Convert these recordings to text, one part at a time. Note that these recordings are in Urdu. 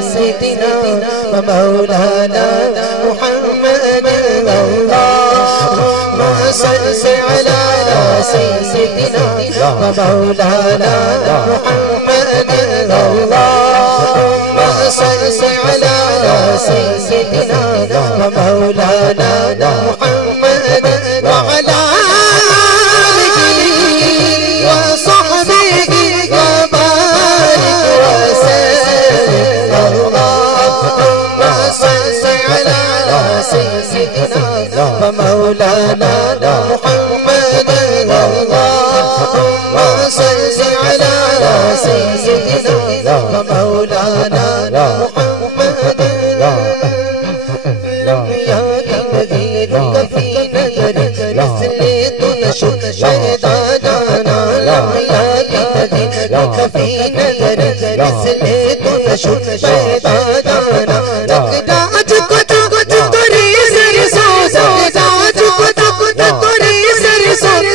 سيدنا ومولانا محمد اللهم صل على سيدنا ومولانا محمد اللهم صل على سيدنا ومولانا محمد وعلى آله وصحبه وبارك وسلم اللهم صل على سيدنا ومولانا محمد اللهم صل على سيدنا ومولانا محمد لم يكن نذيرك في نذر مثل تنشد شهدانا لم يكن نذيرك في نذر مثل تنشد شهدانا تقدعت كتبت طريق رسول تقدعت كتبت طريق رسول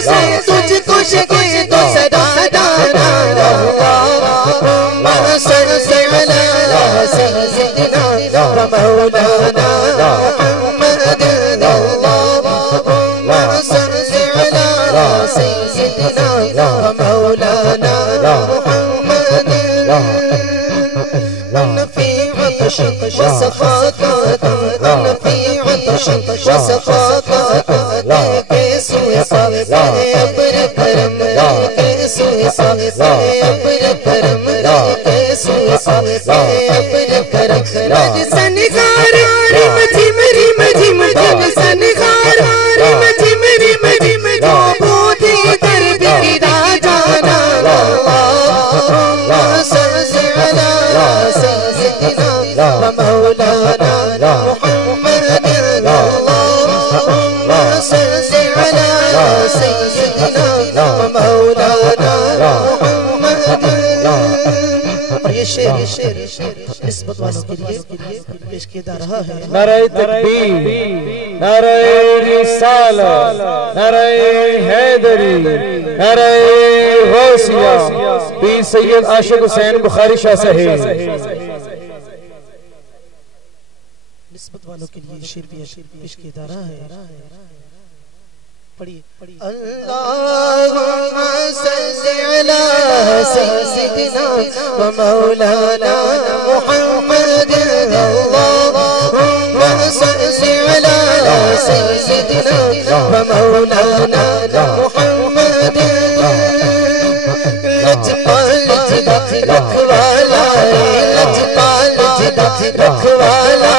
تجھکو شکے تو سدادانا اللهم صل على سيدنا ومولانا محمد اللهم صل على سيدنا ومولانا محمد أنا في عطش وسخاك أنا في عطش وسخاك سوء أبر كرم سوء أبر كرم سوء أبر كرم رجسن غار رمتي مري مجي مجي رجسن غار رمتي مري مجي مجي بودي دربي راجانا اللهم صل على سيدنا ومولانا محمد اللهم صل على سيدنا ومولانا محمد اور یہ شعر نسبت والوں کے لیے پیش کیا جا رہا ہے نعرہ تکبیر نعرہ رسالت نعرہ حیدری نعرہ غوثیہ پیر سید عاشق حسین بخاری شاہ صاحب نسبت والوں کے لیے شعر پیش کیا جا رہا ہے پڑھیے اللهم صل على سيدنا ومولانا محمد اللهم صل على سيدنا ومولانا محمد لجپال جدت رکھوالا لجپال جدت رکھوالا